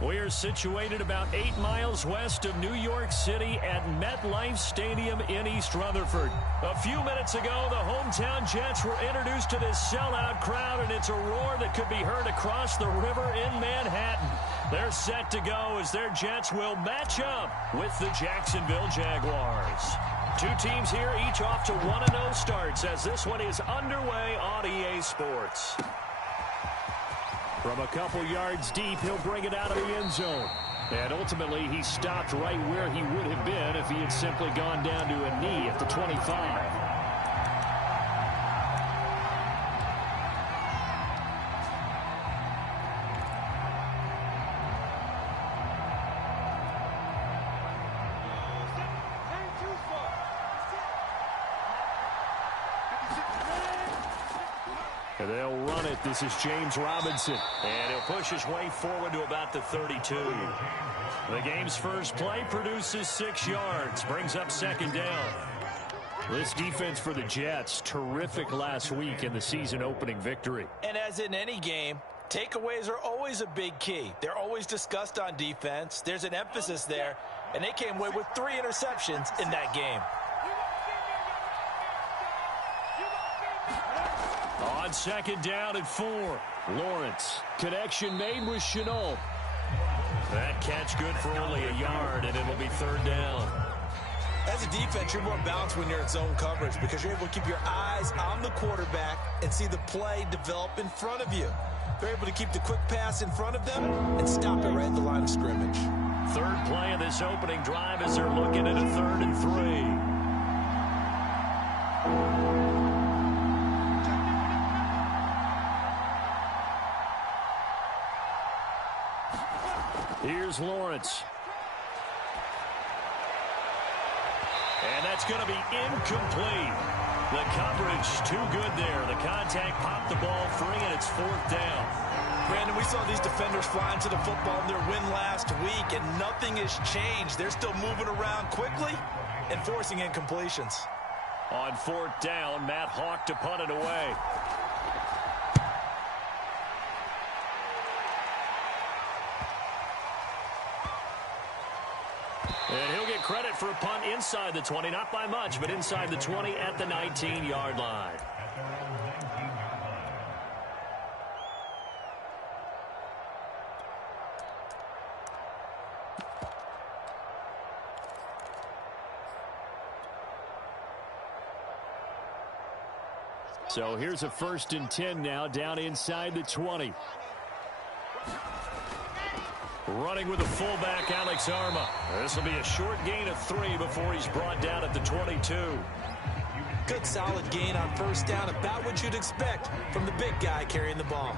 We're situated about 8 miles west of New York City at MetLife Stadium in East Rutherford. A few minutes ago, the hometown Jets were introduced to this sellout crowd, and it's a roar that could be heard across the river in Manhattan. They're set to go as their Jets will match up with the Jacksonville Jaguars. Two teams here, each off to 1-0 starts as this one is underway on EA Sports. From a couple yards deep, he'll bring it out of the end zone. And ultimately, he stopped right where he would have been if he had simply gone down to a knee at the 25. They'll run it. This is James Robinson. And he'll push his way forward to about the 32. The game's first play produces 6 yards. Brings up second down. This defense for the Jets, terrific last week in the season opening victory. And as in any game, takeaways are always a big key. They're always discussed on defense. There's an emphasis there. And they came away with 3 interceptions in that game. On second down and 4. Lawrence. Connection made with Chenault. That catch good for only a yard, and it'll be third down. As a defense, you're more balanced when you're in zone coverage because you're able to keep your eyes on the quarterback and see the play develop in front of you. They're able to keep the quick pass in front of them and stop it right at the line of scrimmage. Third play of this opening drive as they're looking at a 3rd and 3. Here's Lawrence. And that's going to be incomplete. The coverage too good there. The contact popped the ball free, and it's 4th down. Brandon, we saw these defenders flying to the football in their win last week, and nothing has changed. They're still moving around quickly and forcing incompletions. On 4th down, Matt Hawk to punt it away. And he'll get credit for a punt inside the 20, not by much, but inside the 20 at the 19-yard line. So here's a 1st and 10 now, down inside the 20. Running with the fullback, Alex Arma. This will be a short gain of 3 before he's brought down at the 22. Good solid gain on 1st down, about what you'd expect from the big guy carrying the ball.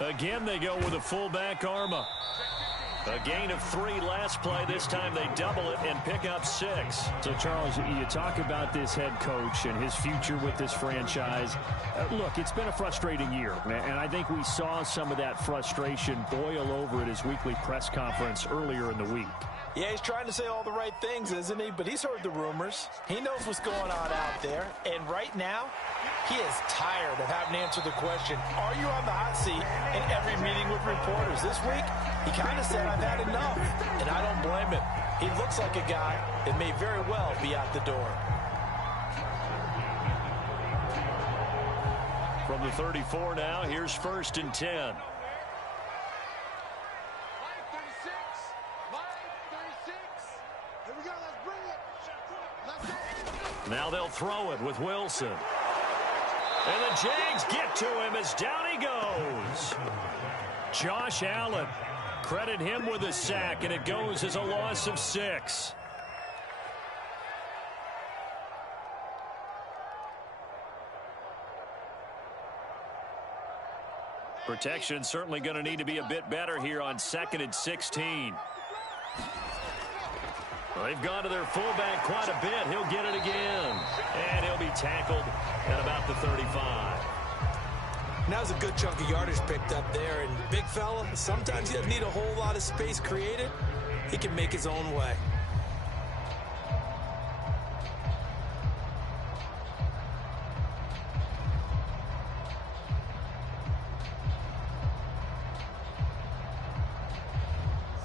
Again, they go with a fullback, Arma. A gain of 3 last play. This time they double it and pick up 6. So, Charles, you talk about this head coach and his future with this franchise. Look, it's been a frustrating year, and I think we saw some of that frustration boil over at his weekly press conference earlier in the week. Yeah, he's trying to say all the right things, isn't he? But he's heard the rumors. He knows what's going on out there. And right now, he is tired of having to answer the question, are you on the hot seat in every meeting with reporters? This week, he kind of said, I've had enough. And I don't blame him. He looks like a guy that may very well be out the door. From the 34 now, here's 1st and 10. Now they'll throw it with Wilson. And the Jags get to him as down he goes. Josh Allen. Credit him with a sack, and it goes as a loss of 6. Protection certainly going to need to be a bit better here on 2nd and 16. They've gone to their fullback quite a bit. He'll get it again. And he'll be tackled at about the 35. Now there's a good chunk of yardage picked up there. And big fella, sometimes he doesn't need a whole lot of space created. he can make his own way.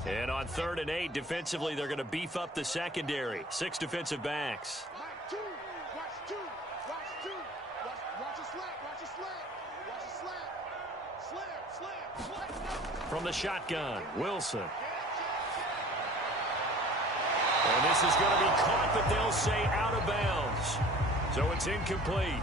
And on 3rd and 8, defensively, they're going to beef up the secondary. 6 defensive backs. From the shotgun, Wilson. And this is going to be caught, but they'll say out of bounds. So it's incomplete.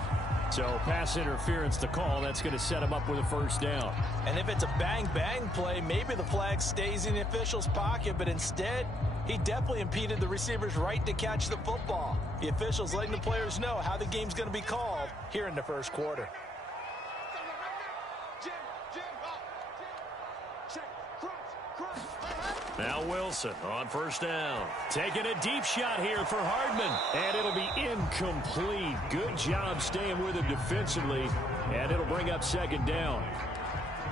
So pass interference to call. That's going to set him up with a first down. And if it's a bang-bang play, maybe the flag stays in the official's pocket, but instead, he definitely impeded the receiver's right to catch the football. The officials letting the players know how the game's going to be called here in the first quarter. Now Wilson on first down. Taking a deep shot here for Hardman. And it'll be incomplete. Good job staying with him defensively. And it'll bring up 2nd down.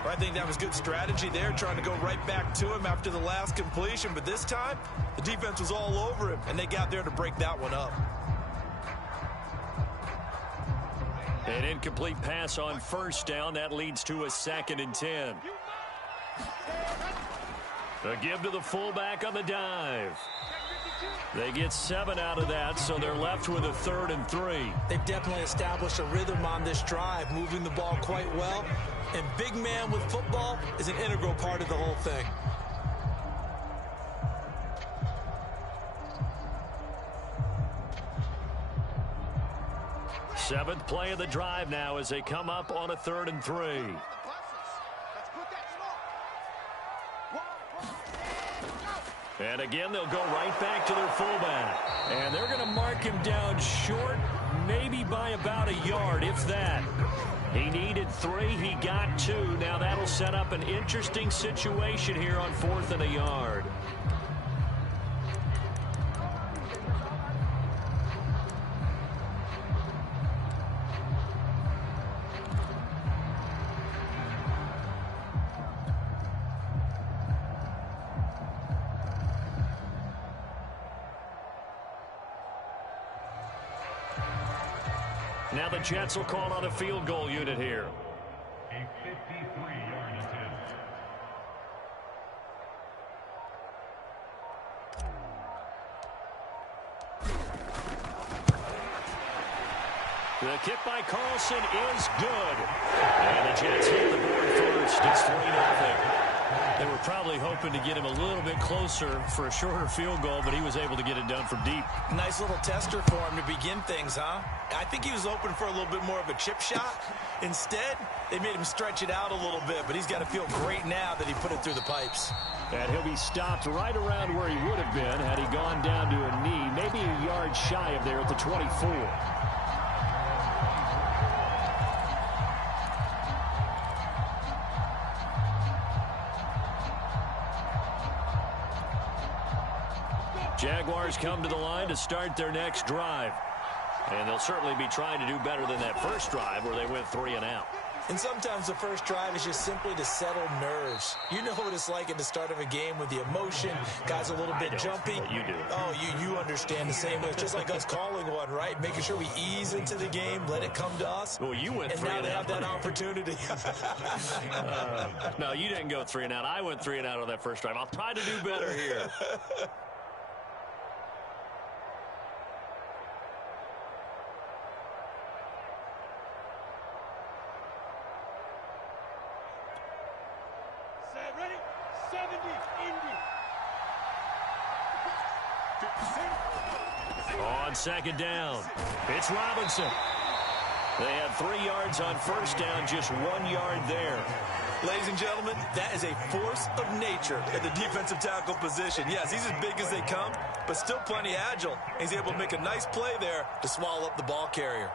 I think that was good strategy there, trying to go right back to him after the last completion. But this time, the defense was all over him, and they got there to break that one up. An incomplete pass on first down. That leads to a 2nd and 10. A give to the fullback on the dive. They get 7 out of that, so they're left with a 3rd and 3. They've definitely established a rhythm on this drive, moving the ball quite well. And big man with football is an integral part of the whole thing. Seventh play of the drive now as they come up on a 3rd and 3. And again, they'll go right back to their fullback. And they're going to mark him down short, maybe by about a yard, if that. He needed 3. He got 2. Now that'll set up an interesting situation here on 4th and a yard. Now the Jets will call on a field goal unit here. A 53-yard attempt. The kick by Carlson is good. And the Jets hit the board first. It's 3-0. They were probably hoping to get him a little bit closer for a shorter field goal, but he was able to get it done from deep. Nice little tester for him to begin things, huh? I think he was hoping for a little bit more of a chip shot. Instead, they made him stretch it out a little bit, but he's got to feel great now that he put it through the pipes. And he'll be stopped right around where he would have been had he gone down to a knee, maybe a yard shy of there at the 24. Jaguars come to the line to start their next drive. And they'll certainly be trying to do better than that first drive where they went 3 and out. And sometimes the first drive is just simply to settle nerves. You know what it's like at the start of a game with the emotion. Guys a little bit jumpy. But you do. Oh, you understand the same way. It's just like us calling one, right? Making sure we ease into the game, let it come to us. Well, you went 3 and out. And now they have that opportunity. No, you didn't go 3 and out. I went 3 and out on that first drive. I'll try to do better here. On second down, it's Robinson. They had 3 yards on first down, just 1 yard there. Ladies and gentlemen, that is a force of nature at the defensive tackle position. Yes, he's as big as they come, but still plenty agile. He's able to make a nice play there to swallow up the ball carrier.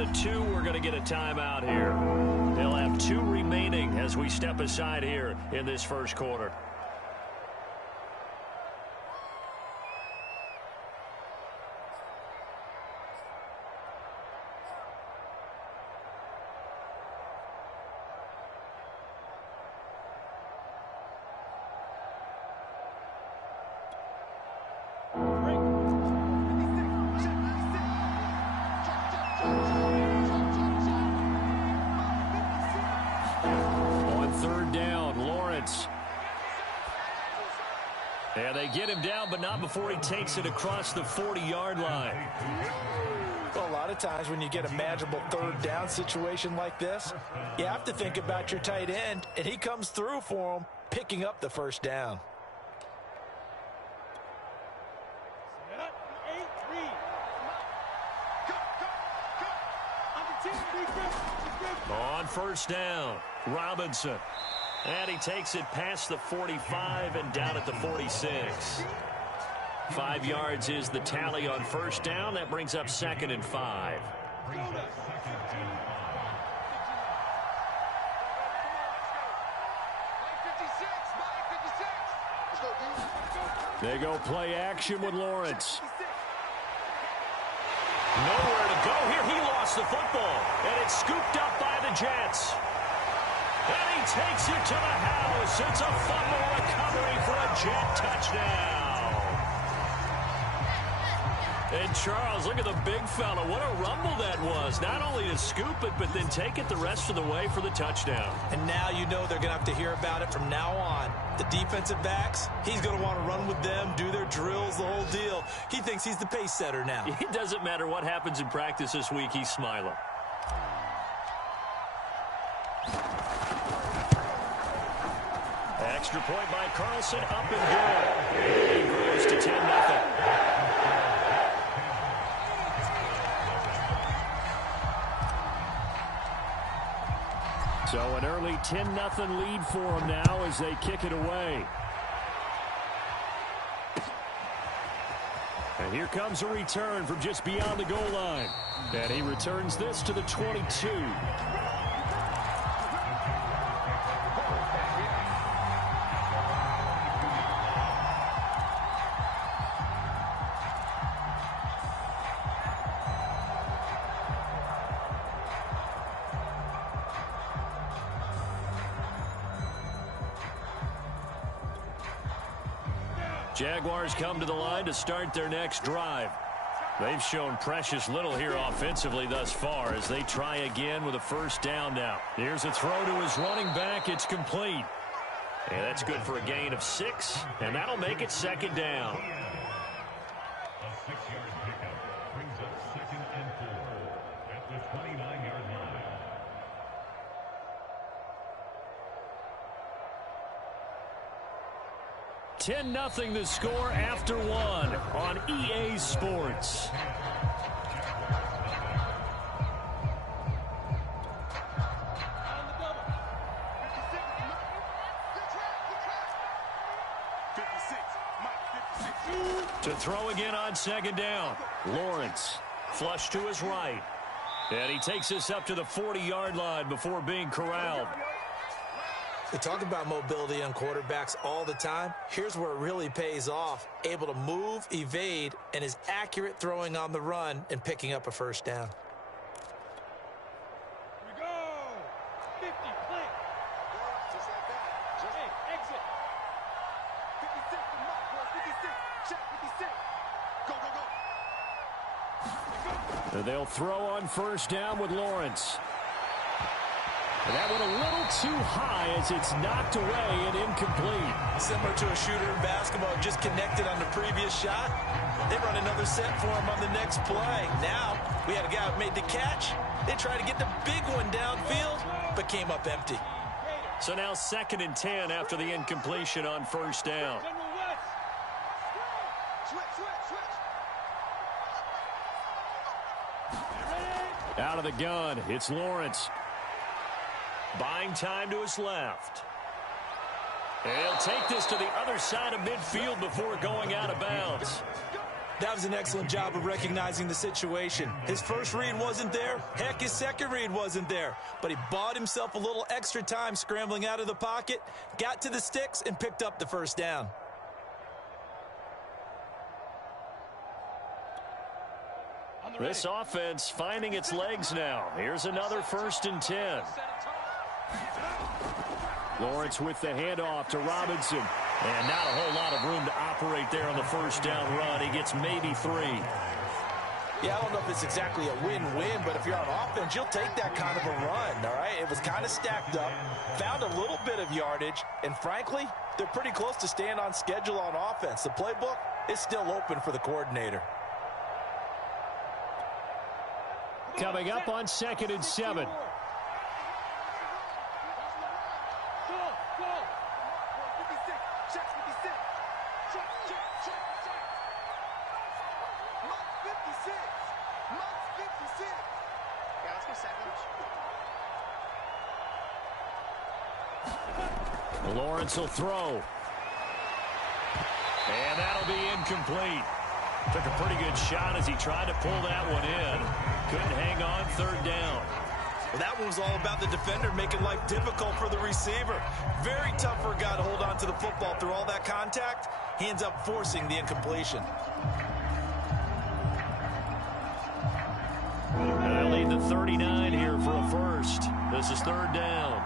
to 2. We're going to get a timeout here. They'll have 2 remaining as we step aside here in this first quarter. And they get him down, but not before he takes it across the 40-yard line. Well, a lot of times when you get a manageable third down situation like this, you have to think about your tight end, and he comes through for him, picking up the first down. On first down, Robinson. And he takes it past the 45 and down at the 46. 5 yards is the tally on first down. That brings up 2nd and 5. They go play action with Lawrence. Nowhere to go here. He lost the football. And it's scooped up by the Jets. And he takes it to the house. It's a fumble recovery for a Jet touchdown. And Charles, look at the big fella. What a rumble that was. Not only to scoop it, but then take it the rest of the way for the touchdown. And now you know they're going to have to hear about it from now on. The defensive backs, he's going to want to run with them, do their drills, the whole deal. He thinks he's the pace setter now. It doesn't matter what happens in practice this week. He's smiling. Extra point by Carlson, up and good. He grows to 10-0. So an early 10-0 lead for them now as they kick it away. And here comes a return from just beyond the goal line. And he returns this to the 22. Jaguars come to the line to start their next drive. They've shown precious little here offensively thus far as they try again with a first down now. Here's a throw to his running back. It's complete. And that's good for a gain of 6, and that'll make it 2nd down. A 6-yard pickup brings up 2nd and 4 at the 29-yard line. 10-0 the score after 1 on EA Sports. To throw again on 2nd down. Lawrence, flush to his right. And he takes this up to the 40-yard line before being corralled. We talk about mobility on quarterbacks all the time. Here's where it really pays off. Able to move, evade, and is accurate throwing on the run and picking up a first down. Here we go. 50, play. Just like that. Just hey, exit. 56, the mark, boys. 56. Check 56. Go, go, go. And they'll throw on first down with Lawrence. And that went a little too high as it's knocked away and incomplete. Similar to a shooter in basketball, just connected on the previous shot. They run another set for him on the next play. Now, we had a guy who made the catch. They tried to get the big one downfield, but came up empty. So now 2nd and 10 after the incompletion on first down. Out of the gun, it's Lawrence. Buying time to his left. And he'll take this to the other side of midfield before going out of bounds. That was an excellent job of recognizing the situation. His first read wasn't there. Heck, his second read wasn't there. But he bought himself a little extra time scrambling out of the pocket, got to the sticks, and picked up the first down. This offense finding its legs now. Here's another 1st and 10. Lawrence with the handoff to Robinson. And not a whole lot of room to operate there on the first down run. He gets maybe 3. Yeah, I don't know if it's exactly a win-win, but if you're on offense, you'll take that kind of a run, all right? It was kind of stacked up, found a little bit of yardage, and frankly, they're pretty close to staying on schedule on offense. The playbook is still open for the coordinator. Coming up on 2nd and 7. Lawrence will throw. And that'll be incomplete. Took a pretty good shot as he tried to pull that one in. Couldn't hang on 3rd down. Well, that one was all about the defender making life difficult for the receiver. Very tough for a guy to hold on to the football through all that contact. He ends up forcing the incompletion. And they'll need the 39 here for a first. This is 3rd down.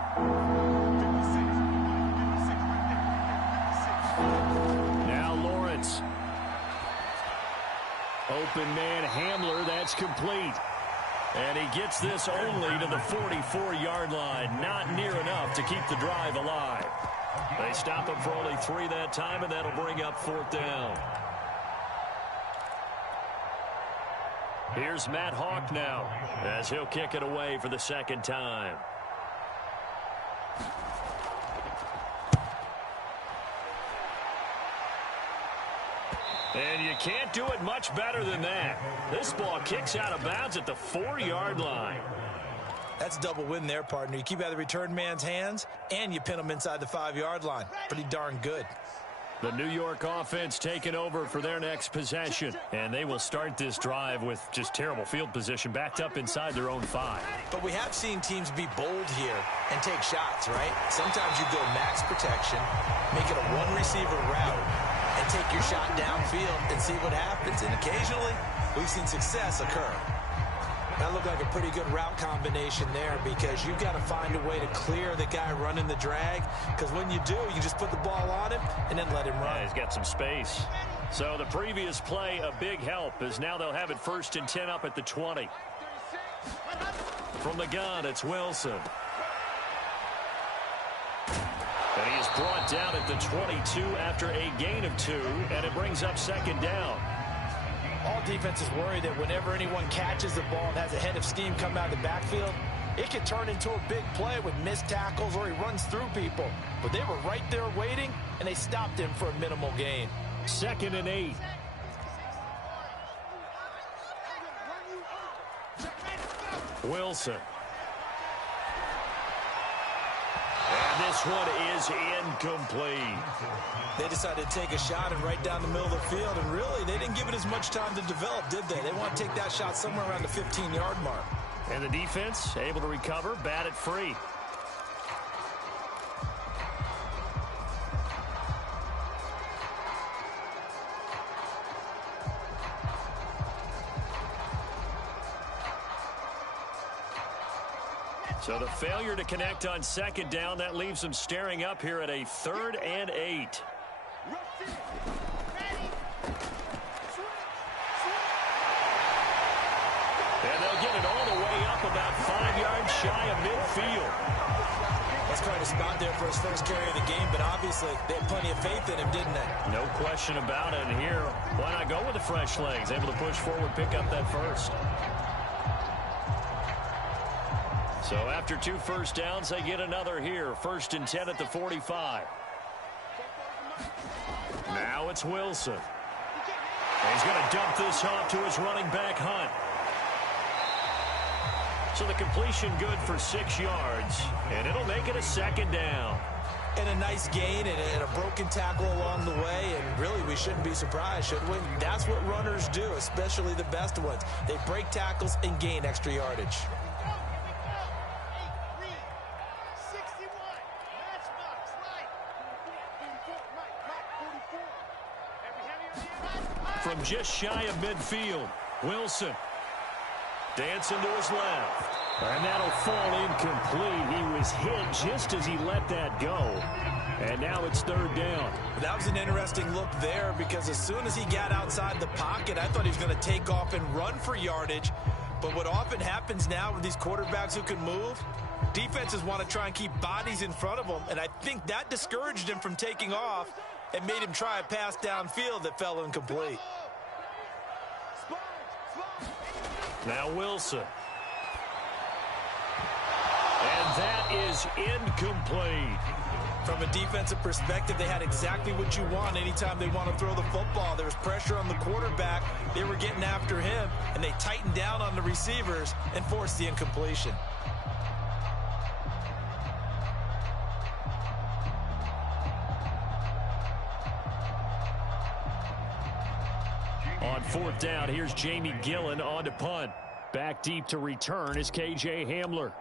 Now Lawrence. Open man Hamler, that's complete. And he gets this only to the 44-yard line. Not near enough to keep the drive alive. They stop him for only 3 that time, and that'll bring up 4th down. Here's Matt Hawk now as he'll kick it away for the 2nd time. And you can't do it much better than that. This ball kicks out of bounds at the 4-yard line. That's a double win there, partner. You keep out of the return man's hands, and you pin him inside the 5-yard line. Pretty darn good. The New York offense taking over for their next possession. And they will start this drive with just terrible field position backed up inside their own 5. But we have seen teams be bold here and take shots, right? Sometimes you go max protection, make it a one-receiver route, and take your shot downfield and see what happens. And occasionally, we've seen success occur. That looked like a pretty good route combination there because you've got to find a way to clear the guy running the drag, because when you do, you just put the ball on him and then let him run. Yeah, he's got some space. So the previous play, a big help, as now they'll have it 1st and 10 up at the 20. From the gun, it's Wilson. And he is brought down at the 22 after a gain of 2, and it brings up 2nd down. All defenses worry that whenever anyone catches the ball and has a head of steam come out of the backfield, it can turn into a big play with missed tackles or he runs through people. But they were right there waiting, and they stopped him for a minimal gain. 2nd and 8. Wilson. And this one is incomplete. They decided to take a shot and right down the middle of the field, and really, they didn't give it as much time to develop, did they? They want to take that shot somewhere around the 15-yard mark. And the defense able to recover, bat it free. So the failure to connect on 2nd down, that leaves them staring up here at a 3rd and 8. And they'll get it all the way up about 5 yards shy of midfield. That's quite a spot there for his first carry of the game, but obviously they had plenty of faith in him, didn't they? No question about it. And here, why not go with the fresh legs? Able to push forward, pick up that first. So after 2 first downs, they get another here. 1st and 10 at the 45. Now it's Wilson. And he's going to dump this off to his running back, Hunt. So the completion good for 6 yards, and it'll make it a 2nd down. And a nice gain and a broken tackle along the way, and really we shouldn't be surprised, should we? That's what runners do, especially the best ones. They break tackles and gain extra yardage. From just shy of midfield, Wilson dancing to his left. And that'll fall incomplete. He was hit just as he let that go. And now it's third down. That was an interesting look there because as soon as he got outside the pocket, I thought he was going to take off and run for yardage. But what often happens now with these quarterbacks who can move, defenses want to try and keep bodies in front of them. And I think that discouraged him from taking off and made him try a pass downfield that fell incomplete. Now Wilson. And that is incomplete. From a defensive perspective, they had exactly what you want anytime they want to throw the football. There was pressure on the quarterback. They were getting after him, and they tightened down on the receivers and forced the incompletion. On fourth down, here's Jamie Gillen on to punt. Back deep to return is K.J. Hamler.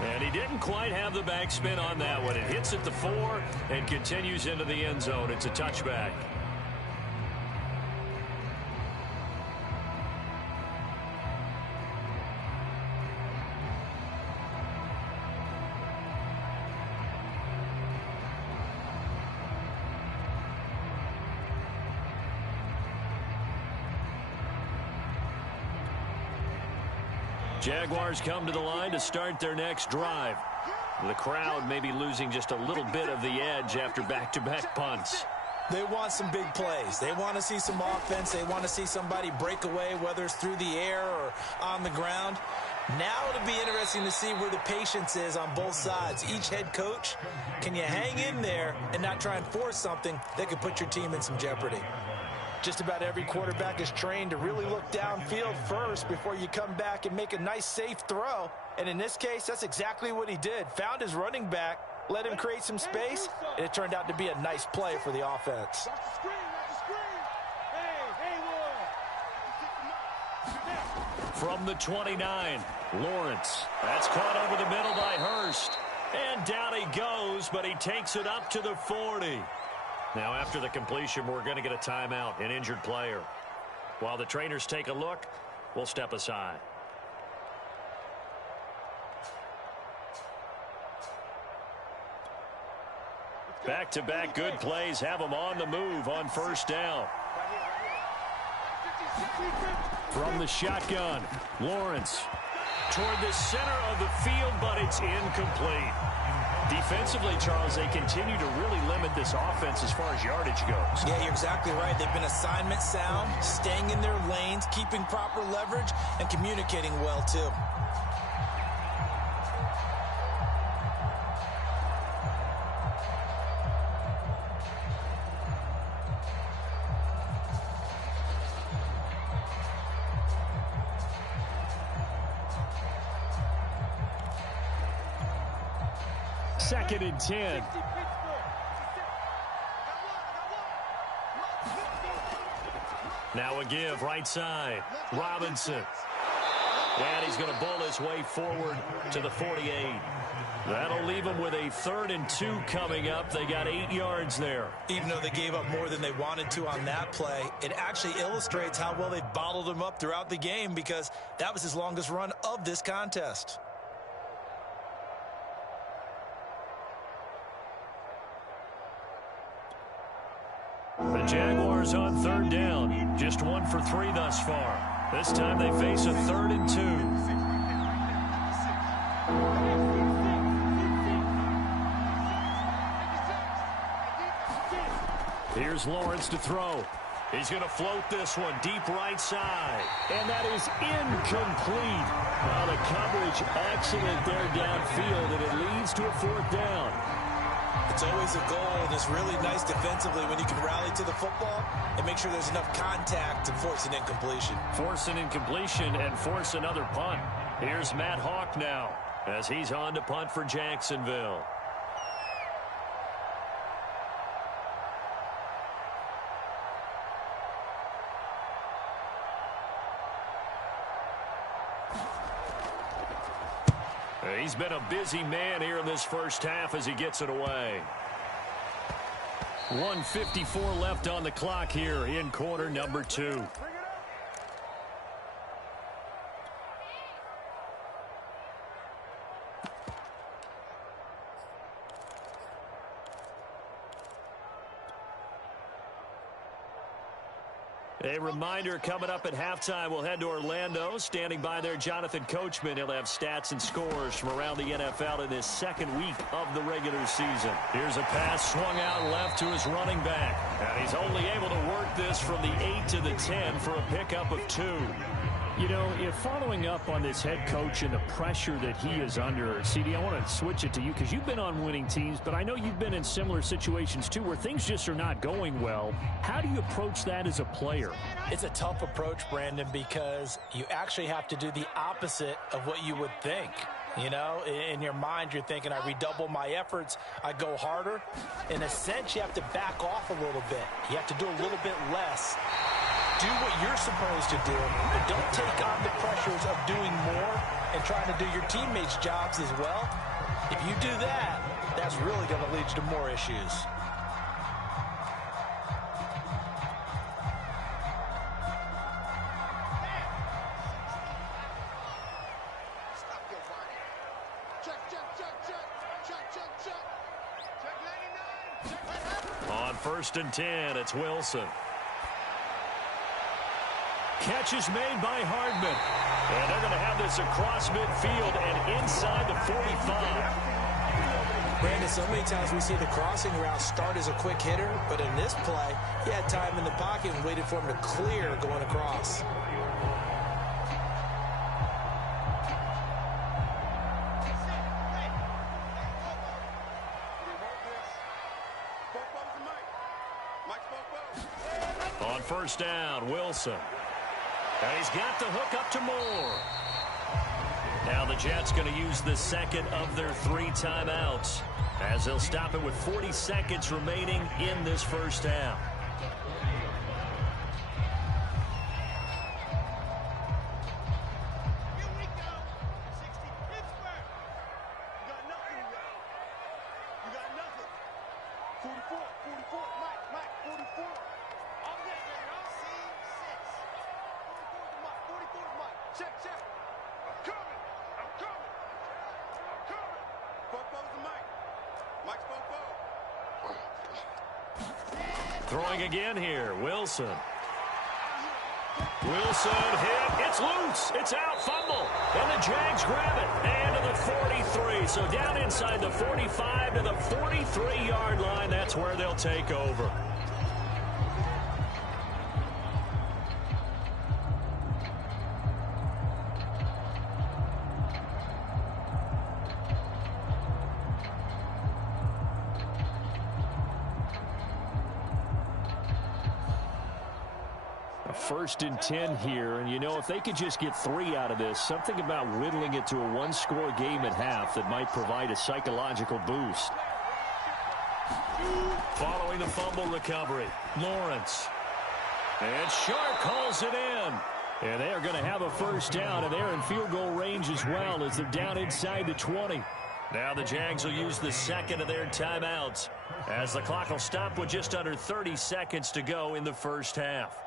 And he didn't quite have the backspin on that one. It hits at the 4 and continues into the end zone. It's a touchback. Jaguars come to the line to start their next drive. The crowd may be losing just a little bit of the edge after back-to-back punts. They want some big plays. They want to see some offense. They want to see somebody break away, whether it's through the air or on the ground. Now it'll be interesting to see where the patience is on both sides. Each head coach, can you hang in there and not try and force something that could put your team in some jeopardy? Just about every quarterback is trained to really look downfield first before you come back and make a nice, safe throw. And in this case, that's exactly what he did. Found his running back, let him create some space, and it turned out to be a nice play for the offense. From the 29, Lawrence. That's caught over the middle by Hurst. And down he goes, but he takes it up to the 40. Now, after the completion, we're going to get a timeout, an injured player. While the trainers take a look, we'll step aside. Back-to-back good plays have them on the move on first down. From the shotgun, Lawrence toward the center of the field, but it's incomplete. Defensively, Charles, they continue to really limit this offense as far as yardage goes. Yeah, you're exactly right. They've been assignment sound, staying in their lanes, keeping proper leverage, and communicating well, too. Second and 10. Now a give, right side. Robinson. And he's going to bull his way forward to the 48. That'll leave him with a 3rd and 2 coming up. They got 8 yards there. Even though they gave up more than they wanted to on that play, it actually illustrates how well they've bottled him up throughout the game because that was his longest run of this contest. The Jaguars on 3rd down. Just 1 for 3 thus far. This time they face a 3rd and 2. Here's Lawrence to throw. He's going to float this one deep right side. And that is incomplete. Well, the coverage excellent there downfield, and it leads to a 4th down. The It's always a goal, and it's really nice defensively when you can rally to the football and make sure there's enough contact to force an incompletion. Force an incompletion and force another punt. Here's Matt Hawk now as he's on to punt for Jacksonville. He's been a busy man here in this first half as he gets it away. 1:54 left on the clock here in quarter number 2. A reminder, coming up at halftime, we'll head to Orlando. Standing by there, Jonathan Coachman. He'll have stats and scores from around the NFL in this second week of the regular season. Here's a pass swung out left to his running back. And he's only able to work this from the 8 to the 10 for a pickup of 2. You know, if following up on this head coach and the pressure that he is under, CD, I want to switch it to you because you've been on winning teams, but I know you've been in similar situations too where things just are not going well. How do you approach that as a player? It's a tough approach, Brandon, because you actually have to do the opposite of what you would think. You know, in your mind, you're thinking, I redouble my efforts, I go harder. In a sense, you have to back off a little bit. You have to do a little bit less. Do what you're supposed to do, but don't take on the pressures of doing more and trying to do your teammates' jobs as well. If you do that, that's really going to lead to more issues. On 1st and 10, it's Wilson. Catch is made by Hardman. And they're going to have this across midfield and inside the 45. Brandon, so many times we see the crossing route start as a quick hitter, but in this play, he had time in the pocket and waited for him to clear going across. On 1st down, Wilson. And he's got the hook up to Moore. Now the Jets going to use the second of their 3 timeouts as they'll stop it with 40 seconds remaining in this first half. Throwing again here, Wilson. Wilson hit. It's loose. It's out. Fumble. And the Jags grab it. And to the 43. So down inside the 45 to the 43-yard line. That's where they'll take over. First and 10 here, and you know, if they could just get 3 out of this, something about whittling it to a 1-score game at half that might provide a psychological boost. Following the fumble recovery, Lawrence. And Sharp calls it in. And they are going to have a first down, and they're in field goal range as well as they're down inside the 20. Now the Jags will use the second of their timeouts as the clock will stop with just under 30 seconds to go in the first half.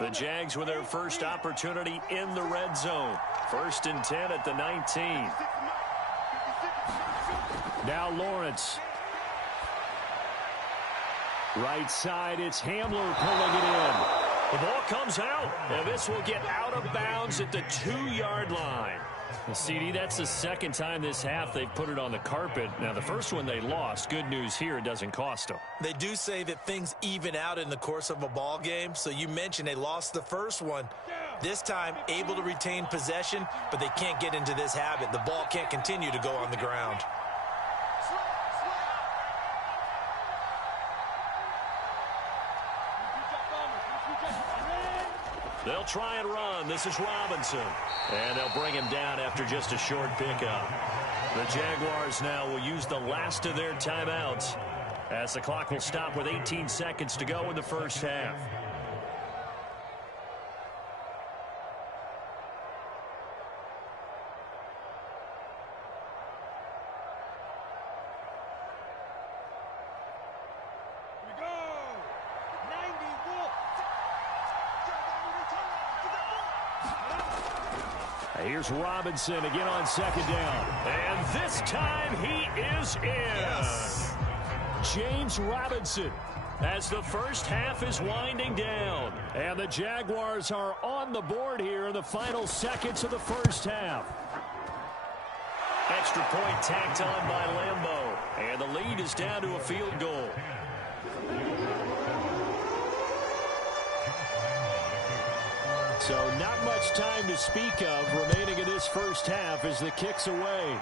The Jags with their first opportunity in the red zone. 1st and 10 at the 19. Now Lawrence. Right side, it's Hamler pulling it in. The ball comes out, and this will get out of bounds at the 2-yard line. CD, that's the second time this half they've put it on the carpet. Now, the first one they lost. Good news here, it doesn't cost them. They do say that things even out in the course of a ball game. So you mentioned they lost the first one. This time, able to retain possession, but they can't get into this habit. The ball can't continue to go on the ground. They'll try and run. This is Robinson. And they'll bring him down after just a short pickup. The Jaguars now will use the last of their timeouts as the clock will stop with 18 seconds to go in the first half. Here's Robinson again on second down. And this time he is in. Yes. James Robinson as the first half is winding down. And the Jaguars are on the board here in the final seconds of the first half. Extra point tacked on by Lambeau. And the lead is down to a field goal. So not much time to speak of remaining in this first half as the kick's away.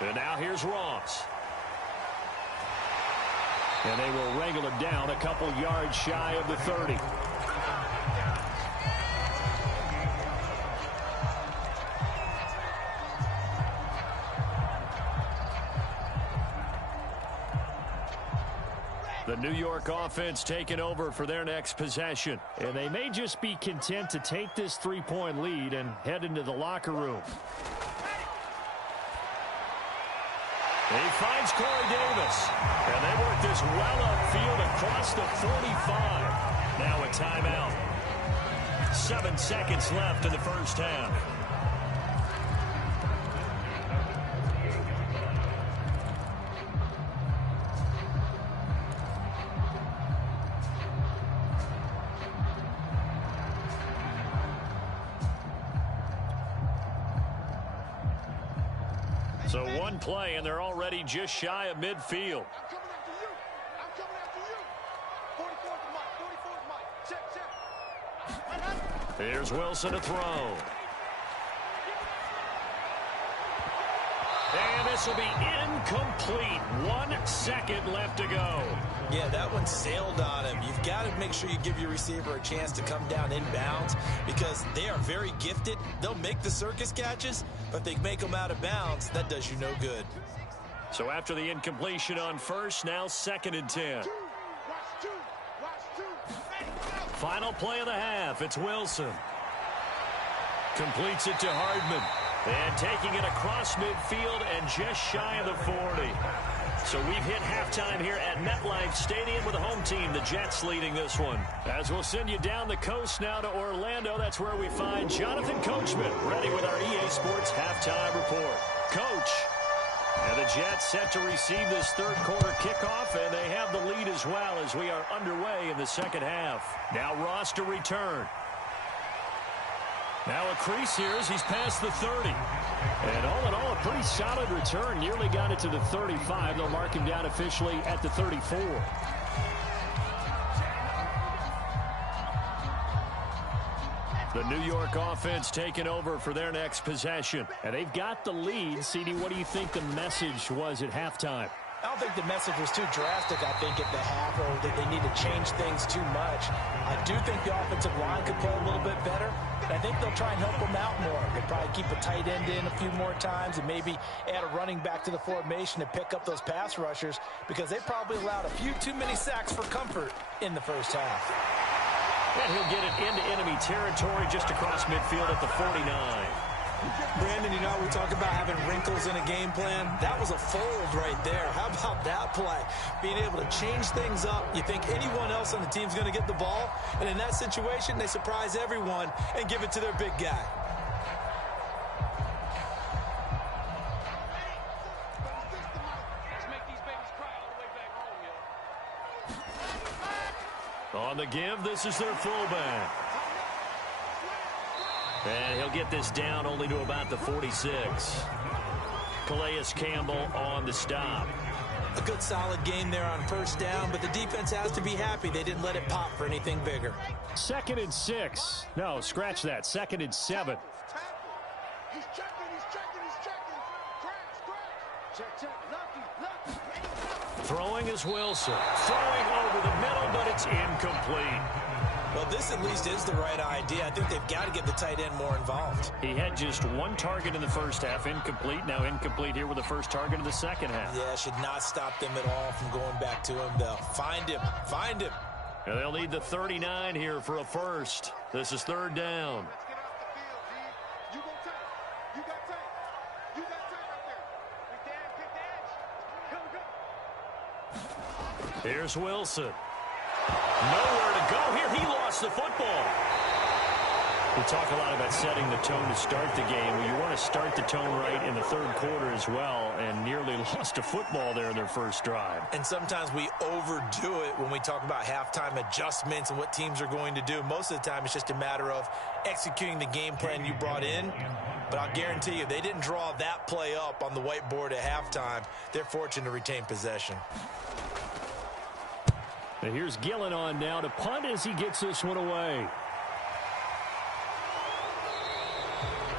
And now here's Ross. And they will wrangle him down a couple yards shy of the 30. The New York offense taking over for their next possession. And they may just be content to take this three-point lead and head into the locker room. He finds Corey Davis. And they work this well upfield across the 45. Now a timeout. 7 seconds left in the first half. So one play, and they're already just shy of midfield. I'm coming after you. I'm coming after you. 44's the mic. 44's the mic. Check, check. Here's Wilson to throw. And this will be incomplete. 1 second left to go. Yeah, that one sailed on him. You've got to make sure you give your receiver a chance to come down inbounds because they are very gifted. They'll make the circus catches, but if they make them out of bounds, that does you no good. So after the incompletion on first, now 2nd and 10. Final play of the half. It's Wilson. Completes it to Hardman. And taking it across midfield and just shy of the 40. So we've hit halftime here at MetLife Stadium with the home team, the Jets, leading this one. As we'll send you down the coast now to Orlando, that's where we find Jonathan Coachman, ready with our EA Sports halftime report. Coach, and the Jets set to receive this third quarter kickoff, and they have the lead as well as we are underway in the second half. Now Ross to return. Now a crease here as he's past the 30. And all in all, a pretty solid return. Nearly got it to the 35. They'll mark him down officially at the 34. The New York offense taking over for their next possession. And they've got the lead. CD, what do you think the message was at halftime? I don't think the message was too drastic, I think, at the half, or that they need to change things too much. I do think the offensive line could play a little bit better, and I think they'll try and help them out more. They'll probably keep a tight end in a few more times and maybe add a running back to the formation to pick up those pass rushers because they probably allowed a few too many sacks for comfort in the first half. And he'll get it into enemy territory just across midfield at the 49. Brandon, you know, we talk about having wrinkles in a game plan. That was a fold right there. How about that play? Being able to change things up. You think anyone else on the team's going to get the ball, and in that situation, they surprise everyone and give it to their big guy. On the give, this is their fullback. And he'll get this down only to about the 46. Calais Campbell on the stop. A good solid game there on first down, but the defense has to be happy they didn't let it pop for anything bigger. 2nd and 6. No, scratch that. 2nd and 7. He's checking. Check. Lucky. Throwing is Wilson. Throwing over the middle, but it's incomplete. Well, this at least is the right idea. I think they've got to get the tight end more involved. He had just one target in the first half, incomplete. Now incomplete here with the first target of the second half. Yeah, should not stop them at all from going back to him. They'll find him. Find him. And they'll need the 39 here for a first. This is third down. Let's get off the field, G. You go tight. You got tight. You got tight up there. Pick the edge. Go, go. Here's Wilson. Nowhere to go here. He lost the football. We talk a lot about setting the tone to start the game. Well, you want to start the tone right in the third quarter as well, and nearly lost a football there in their first drive. And sometimes we overdo it when we talk about halftime adjustments and what teams are going to do. Most of the time, it's just a matter of executing the game plan you brought in. But I'll guarantee you, they didn't draw that play up on the whiteboard at halftime. They're fortunate to retain possession. And here's Gillen on now to punt as he gets this one away.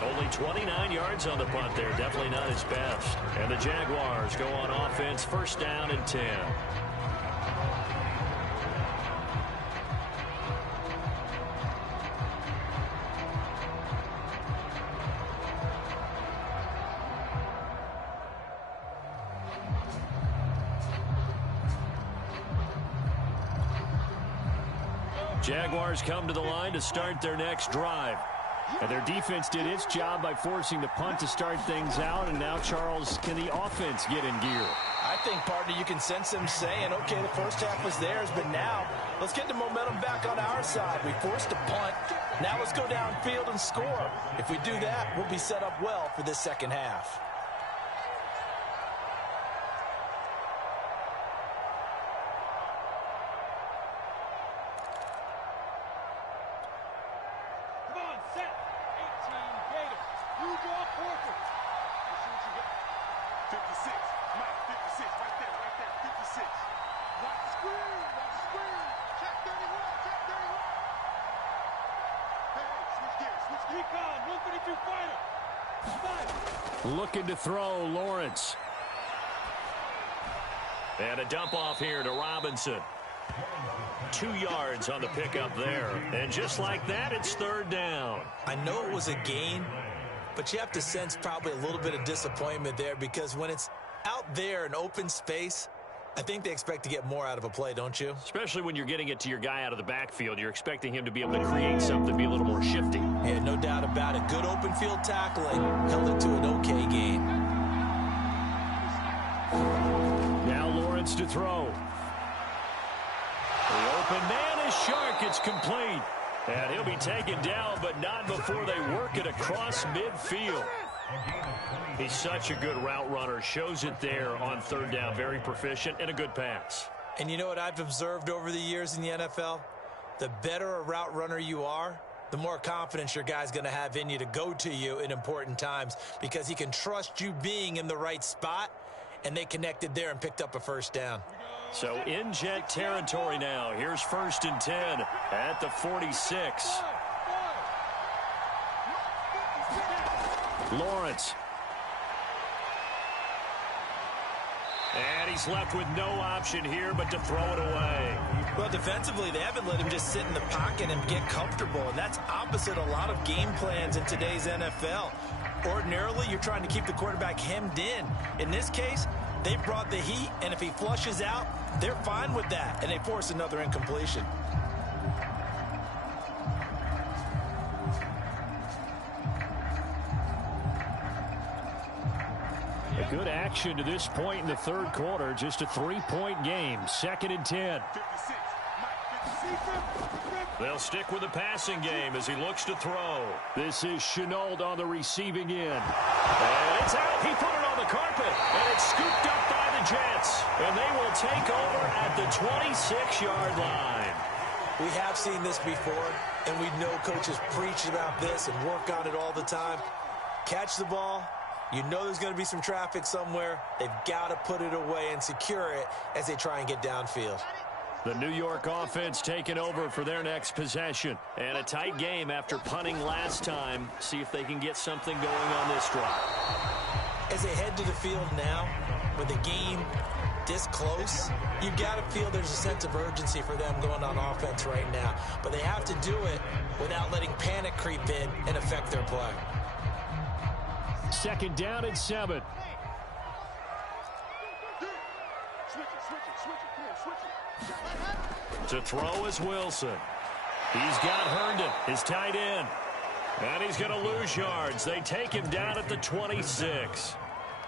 Only 29 yards on the punt there. Definitely not his best. And the Jaguars go on offense, first down and 10. Jaguars come to the line to start their next drive. And their defense did its job by forcing the punt to start things out. And now, Charles, can the offense get in gear? I think, partner, you can sense them saying, okay, the first half was theirs, but now let's get the momentum back on our side. We forced a punt. Now let's go downfield and score. If we do that, we'll be set up well for this second half. Looking to throw, Lawrence. And a dump off here to Robinson. 2 yards on the pickup there. And just like that, it's third down. I know it was a gain, but you have to sense probably a little bit of disappointment there, because when it's out there in open space, I think they expect to get more out of a play, don't you? Especially when you're getting it to your guy out of the backfield. You're expecting him to be able to create something, be a little more shifty. Yeah, no doubt about it. Good open field tackling. Held it to an okay gain. Now Lawrence to throw. The open man is Shark. It's complete. And he'll be taken down, but not before they work it across midfield. He's such a good route runner. Shows it there on third down. Very proficient and a good pass. And you know what I've observed over the years in the NFL? The better a route runner you are, the more confidence your guy's going to have in you to go to you in important times, because he can trust you being in the right spot, and they connected there and picked up a first down. So in Jet territory now. Here's first and 10 at the 46. Lawrence. And he's left with no option here but to throw it away. Well, defensively, they haven't let him just sit in the pocket and get comfortable, and that's opposite a lot of game plans in today's NFL. Ordinarily, you're trying to keep the quarterback hemmed in. In this case, they brought the heat, and if he flushes out, they're fine with that, and they force another incompletion. A good action to this point in the third quarter. Just a 3-point game. Second and 10. They'll stick with the passing game as he looks to throw. This is Chenault on the receiving end. And it's out. He put it on the carpet. And it's scooped up by the Jets. And they will take over at the 26-yard line. We have seen this before, and we know coaches preach about this and work on it all the time. Catch the ball. You know there's going to be some traffic somewhere. They've got to put it away and secure it as they try and get downfield. The New York offense taking over for their next possession. And a tight game after punting last time. See if they can get something going on this drive. As they head to the field now, with with a game this close, you've got to feel there's a sense of urgency for them going on offense right now. But they have to do it without letting panic creep in and affect their play. 2nd down and 7. To throw is Wilson. He's got Herndon, his tight end. And he's going to lose yards. They take him down at the 26.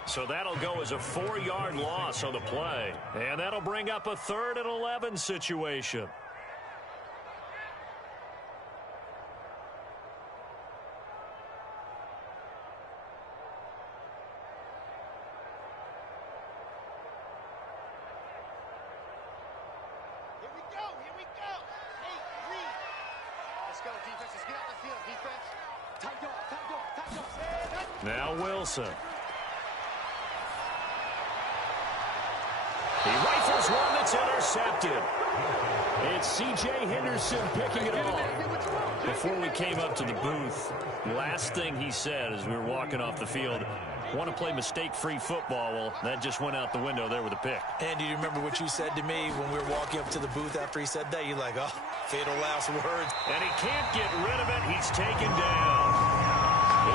So that'll go as a 4-yard loss on the play. And that'll bring up a 3rd and 11 situation. Here we go. Hey, read. Let's go, defense. Let's get out the field, defense. Tight dog. Now Wilson. He rifles one that's intercepted. It's C.J. Henderson picking it off. Before we came up to the booth, last thing he said as we were walking off the field, want to play mistake-free football. Well, that just went out the window there with a pick. And do you remember what you said to me when we were walking up to the booth after he said that? You're like, oh, fatal last words. And he can't get rid of it. He's taken down.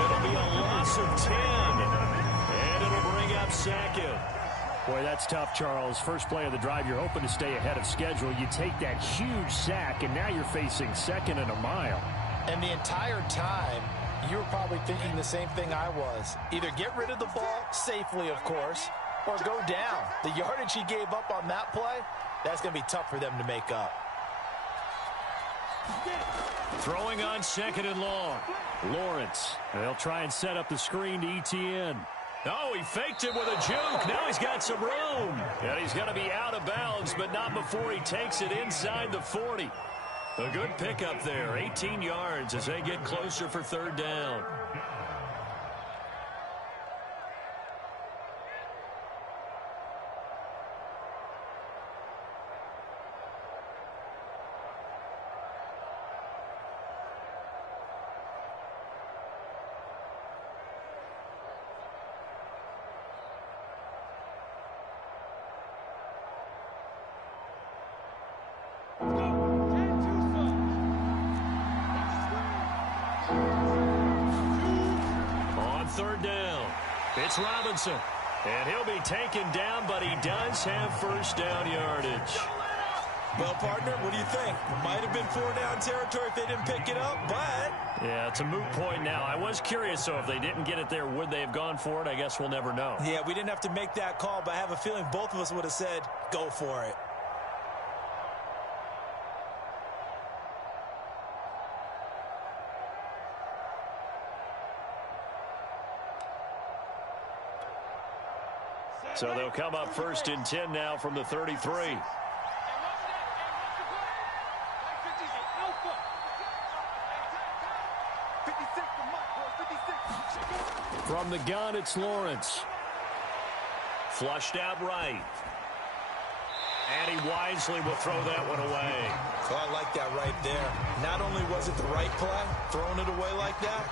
It'll be a loss of 10. And it'll bring up 2nd. Boy, that's tough, Charles. First play of the drive, you're hoping to stay ahead of schedule. You take that huge sack, and now you're facing 2nd and a mile. And the entire time, you were probably thinking the same thing I was. Either get rid of the ball, safely, of course, or go down. The yardage he gave up on that play, that's going to be tough for them to make up. Throwing on 2nd and long. Lawrence. They'll try and set up the screen to ETN. Oh, he faked it with a juke. Now he's got some room. And he's going to be out of bounds, but not before he takes it inside the 40. A good pickup there. 18 yards as they get closer for 3rd down. On 3rd down, it's Robinson. And he'll be taken down, but he does have 1st down yardage. Well, partner, what do you think? Might have been 4-down territory if they didn't pick it up, but... Yeah, it's a moot point now. I was curious, so if they didn't get it there, would they have gone for it? I guess we'll never know. Yeah, we didn't have to make that call, but I have a feeling both of us would have said, go for it. So they'll come up 1st and 10 now from the 33. From the gun, it's Lawrence. Flushed out right. And he wisely will throw that one away. Oh, I like that right there. Not only was it the right play, throwing it away like that,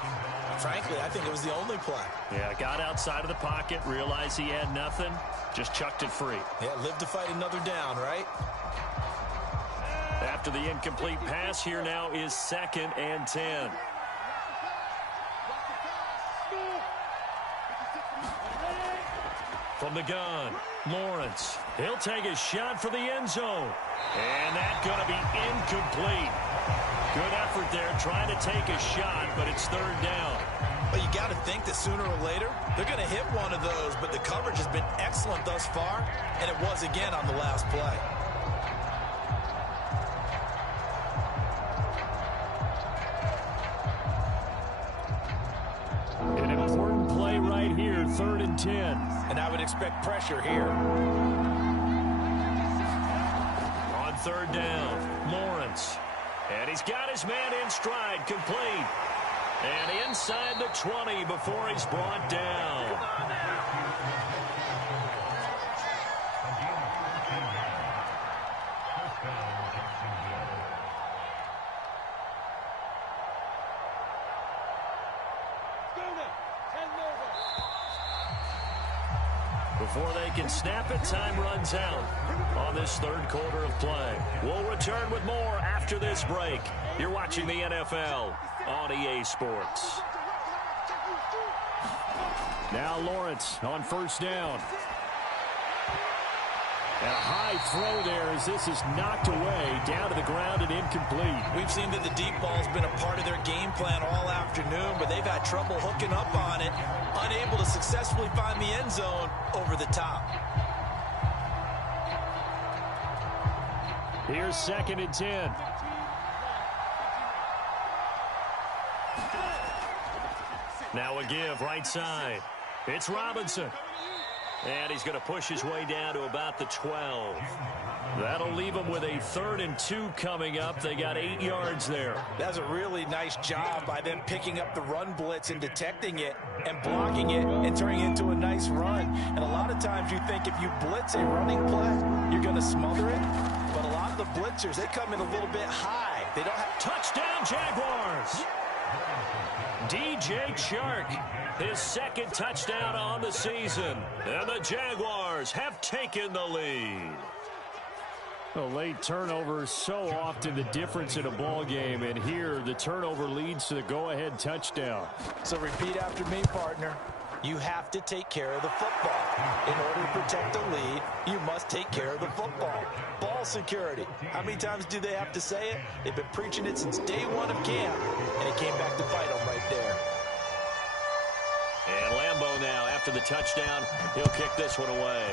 frankly, I think it was the only play. Yeah, got outside of the pocket, realized he had nothing, just chucked it free. Yeah, live to fight another down, right? After the incomplete pass, here now is 2nd and 10. From the gun, Lawrence. He'll take a shot for the end zone. And that's going to be incomplete. Good effort there trying to take a shot, but it's 3rd down. But you got to think that sooner or later, they're going to hit one of those, but the coverage has been excellent thus far, and it was again on the last play. An important play right here, 3rd and 10. And I would expect pressure here. On 3rd down, Lawrence. And he's got his man in stride, complete. And inside the 20 before he's brought down. Before they can snap it, time runs out on this third quarter of play. We'll return with more after this break. You're watching the NFL on EA Sports. Now Lawrence on first down. And a high throw there as this is knocked away, down to the ground and incomplete. We've seen that the deep ball's been a part of their game plan all afternoon, but they've had trouble hooking up on it, unable to successfully find the end zone over the top. Here's 2nd and 10. Now a give right side. It's Robinson. And he's going to push his way down to about the 12. That'll leave him with a 3rd and 2 coming up. They got 8 yards there. That's a really nice job by them picking up the run blitz and detecting it and blocking it and turning it into a nice run. And a lot of times you think if you blitz a running play, you're going to smother it. But a lot of the blitzers, they come in a little bit high. They don't have... Touchdown, Jaguars! DJ Chark, his 2nd touchdown on the season. And the Jaguars have taken the lead. A late turnover is so often the difference in a ball game, and here the turnover leads to the go-ahead touchdown. So repeat after me, partner. You have to take care of the football. In order to protect the lead, you must take care of the football. Ball security. How many times do they have to say it? They've been preaching it since day one of camp, and it came back to bite them right there. And Lambeau now, after the touchdown, he'll kick this one away.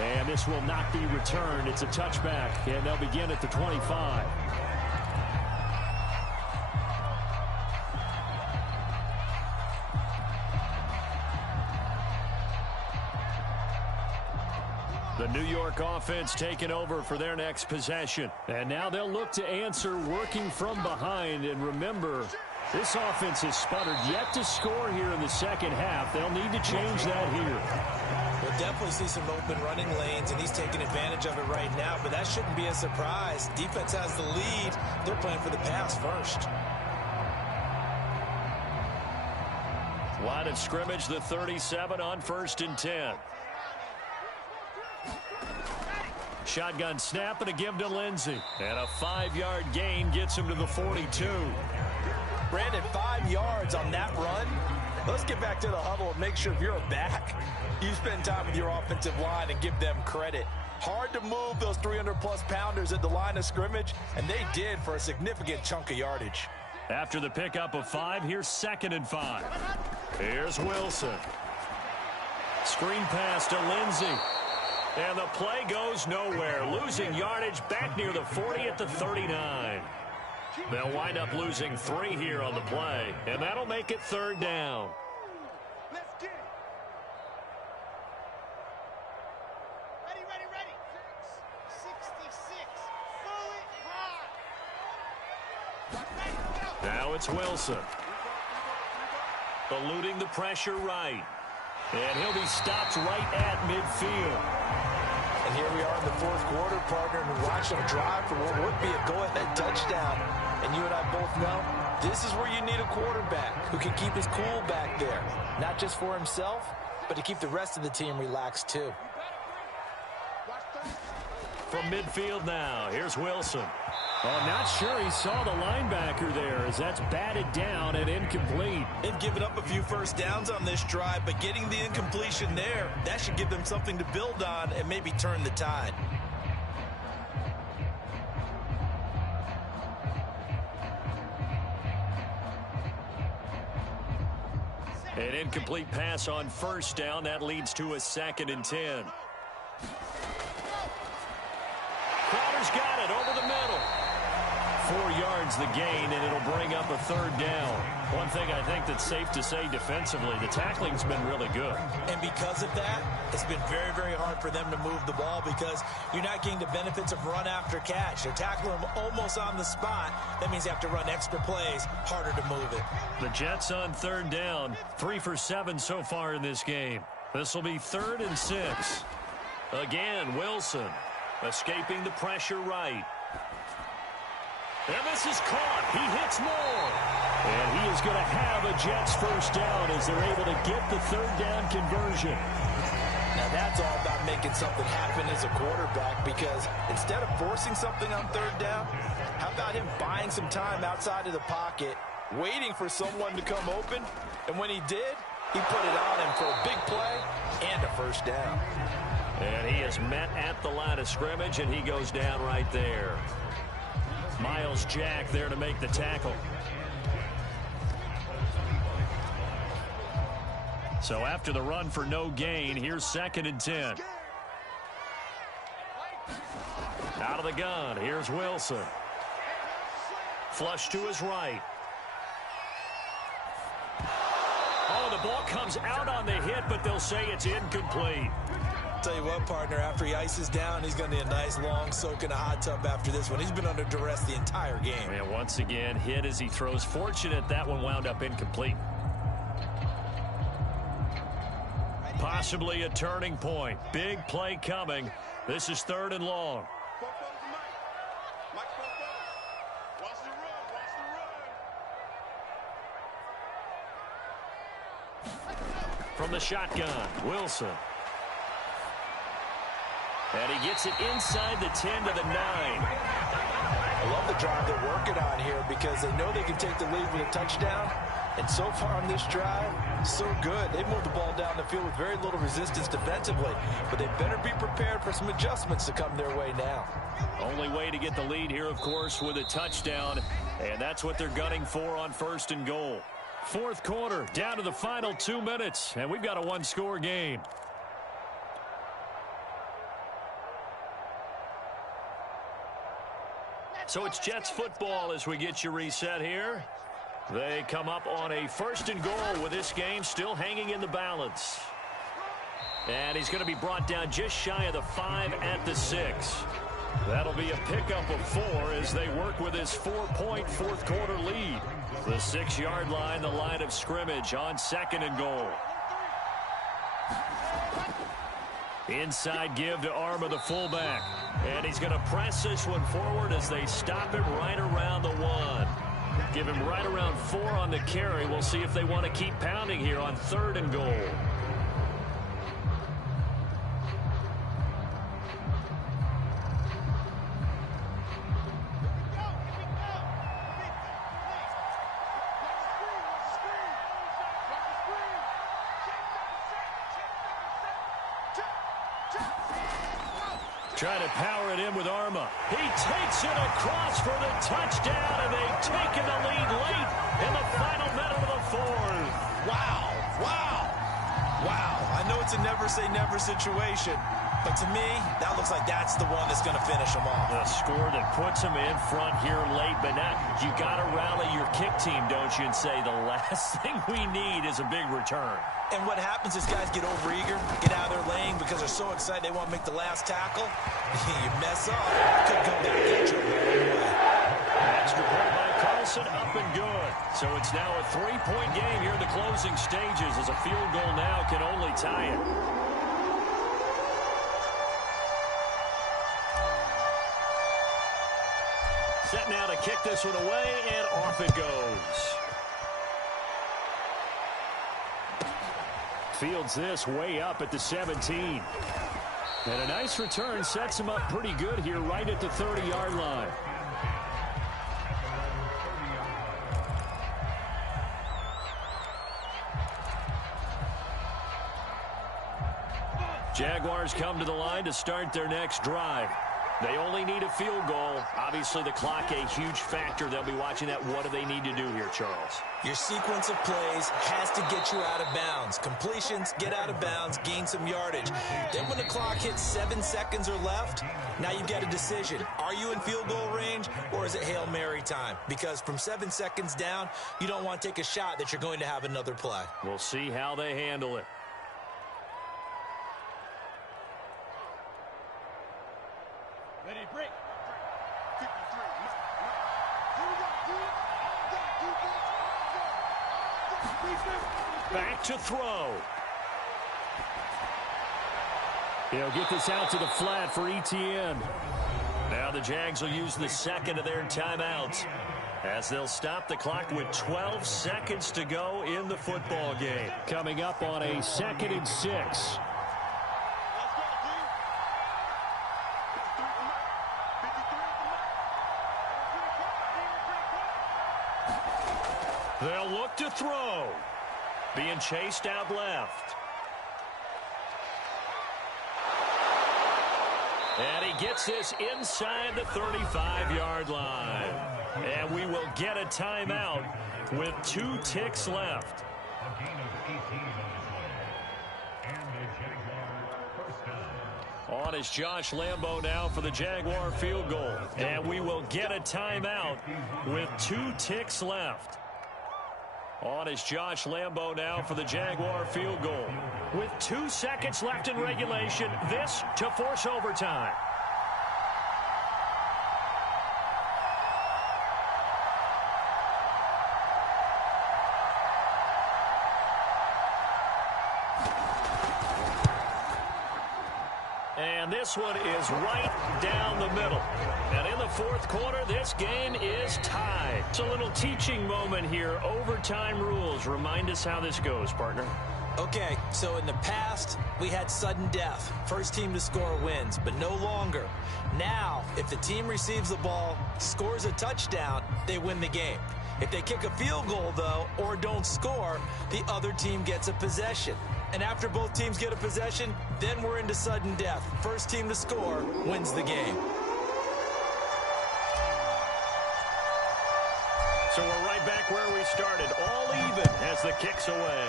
And this will not be returned. It's a touchback, and they'll begin at the 25. The New York offense taking over for their next possession. And now they'll look to answer working from behind. And remember, this offense has sputtered yet to score here in the second half. They'll need to change that here. We'll definitely see some open running lanes, and he's taking advantage of it right now. But that shouldn't be a surprise. Defense has the lead. They're playing for the pass first. Line of scrimmage, the 37 on 1st and 10. Shotgun snap and a give to Lindsey. And a 5-yard gain gets him to the 42. Brandon, 5 yards on that run. Let's get back to the huddle and make sure if you're a back, you spend time with your offensive line and give them credit. Hard to move those 300-plus pounders at the line of scrimmage, and they did for a significant chunk of yardage. After the pickup of 5, here's 2nd and 5. Here's Wilson. Screen pass to Lindsey. And the play goes nowhere. Losing yardage back near the 40 at the 39. They'll wind up losing 3 here on the play. And that'll make it 3rd down. Let's get it. Ready. 66. Fully high. Now it's Wilson. Eluding the pressure right. And he'll be stopped right at midfield. And here we are in the 4th quarter, partner, and watch them drive for what would be a go-ahead touchdown. And you and I both know this is where you need a quarterback who can keep his cool back there. Not just for himself, but to keep the rest of the team relaxed too. From midfield now, here's Wilson. I'm not sure he saw the linebacker there as that's batted down and incomplete. They've given up a few first downs on this drive, but getting the incompletion there, that should give them something to build on and maybe turn the tide. An incomplete pass on 1st down. That leads to a 2nd and 10. Crowder's got it over the middle. 4 yards the gain, and it'll bring up a 3rd down. One thing I think that's safe to say defensively, the tackling's been really good. And because of that, it's been very, very hard for them to move the ball because you're not getting the benefits of run after catch. They're tackling them almost on the spot. That means you have to run extra plays, harder to move it. The Jets on 3rd down, 3 for 7 so far in this game. This will be 3rd and 6. Again, Wilson escaping the pressure right. And this is caught. He hits more. And he is going to have a Jets first down as they're able to get the third down conversion. Now that's all about making something happen as a quarterback, because instead of forcing something on third down, how about him buying some time outside of the pocket, waiting for someone to come open, and when he did, he put it on him for a big play and a first down. And he is met at the line of scrimmage, and he goes down right there. Miles Jack there to make the tackle. So after the run for no gain, here's 2nd and 10. Out of the gun, here's Wilson. Flush to his right. Oh, the ball comes out on the hit, but they'll say it's incomplete. Tell you what, partner, after he ices down, he's going to need a nice long soak in a hot tub after this one. He's been under duress the entire game. And once again, hit as he throws. Fortunate that one wound up incomplete. Possibly a turning point. Big play coming. This is 3rd and long. From the shotgun, Wilson. And he gets it inside the 10 to the 9. I love the drive they're working on here because they know they can take the lead with a touchdown. And so far on this drive, so good. They moved the ball down the field with very little resistance defensively. But they better be prepared for some adjustments to come their way now. Only way to get the lead here, of course, with a touchdown. And that's what they're gunning for on 1st and goal. 4th quarter, down to the final 2 minutes. And we've got a one-score game. So it's Jets football as we get you reset here. They come up on a 1st and goal with this game still hanging in the balance. And he's going to be brought down just shy of the 5 at the 6. That'll be a pickup of 4 as they work with his 4-point 4th quarter lead. The 6-yard line, the line of scrimmage on 2nd and goal. Inside give to Arma, the fullback. And he's going to press this one forward as they stop him right around the 1. Give him right around 4 on the carry. We'll see if they want to keep pounding here on 3rd and goal. Trying to power it in with Arma. He takes it across for the touchdown, and they've taken the lead late in the final minute of the 4th. Wow, wow, wow. I know it's a never-say-never situation, but to me, that looks like that's the one that's going to finish them off. The score that puts them in front here late, but now you got to rally your kick team, don't you, and say the last thing we need is a big return. And what happens is guys get overeager, get out of their lane because they're so excited they want to make the last tackle. You mess up, could come back at you way. Extra point by Carlson, up and good. So it's now a 3-point game here in the closing stages as a field goal now can only tie it. Set now to kick this one away, and off it goes. Fields this way up at the 17. And a nice return sets him up pretty good here right at the 30-yard line. Jaguars come to the line to start their next drive. They only need a field goal. Obviously, the clock a huge factor. They'll be watching that. What do they need to do here, Charles? Your sequence of plays has to get you out of bounds. Completions, get out of bounds, gain some yardage. Then when the clock hits 7 seconds or left, now you've got a decision. Are you in field goal range, or is it Hail Mary time? Because from 7 seconds down, you don't want to take a shot that you're going to have another play. We'll see how they handle it. Ready, break. 53. Back to throw. He'll get this out to the flat for ETN. Now the Jags will use the second of their timeouts. as they'll stop the clock with 12 seconds to go in the football game. Coming up on a 2nd and 6. They'll look to throw. Being chased out left. And he gets this inside the 35-yard line. And we will get a timeout with 2 ticks left. A gain of 18 on the play. And the Jaguar first down. On is Josh Lambo now for the Jaguar field goal. And we will get a timeout with 2 ticks left. On is Josh Lambo now for the Jaguar field goal. With 2 seconds left in regulation, this to force overtime. And this one is right down the middle. And in the 4th quarter, this game is tied. It's a little teaching moment here. Overtime rules. Remind us how this goes, partner. Okay, so in the past, we had sudden death. First team to score wins, but no longer. Now, if the team receives the ball, scores a touchdown, they win the game. If they kick a field goal, though, or don't score, the other team gets a possession. And after both teams get a possession, then we're into sudden death. First team to score wins the game. So we're right back where we started. All even as the kick's away.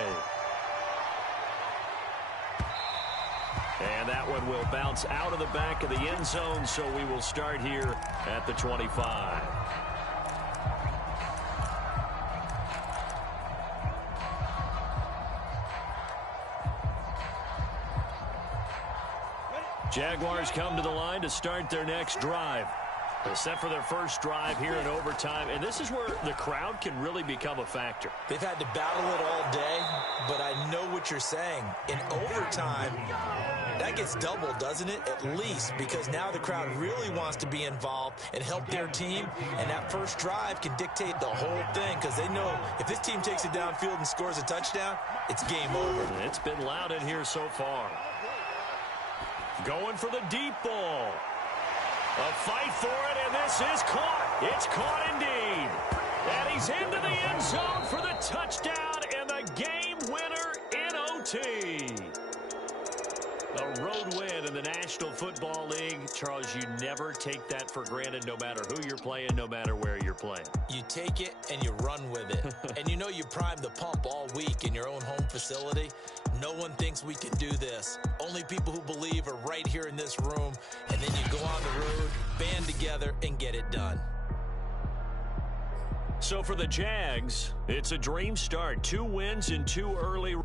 And that one will bounce out of the back of the end zone, so we will start here at the 25. Jaguars come to the line to start their next drive. They're set for their first drive here in overtime, and this is where the crowd can really become a factor. They've had to battle it all day, but I know what you're saying. In overtime, that gets doubled, doesn't it? At least, because now the crowd really wants to be involved and help their team, and that first drive can dictate the whole thing, because they know if this team takes it downfield and scores a touchdown, it's game over. It's been loud in here so far. Going for the deep ball. A fight for it, and this is caught. It's caught indeed. And he's into the end zone for the touchdown and the game winner in OT. A road win in the National Football League. Charles, you never take that for granted no matter who you're playing, no matter where you're playing. You take it and you run with it. And you know you primed the pump all week in your own home facility. No one thinks we can do this. Only people who believe are right here in this room. And then you go on the road, band together, and get it done. So for the Jags, it's a dream start. 2 wins in 2 early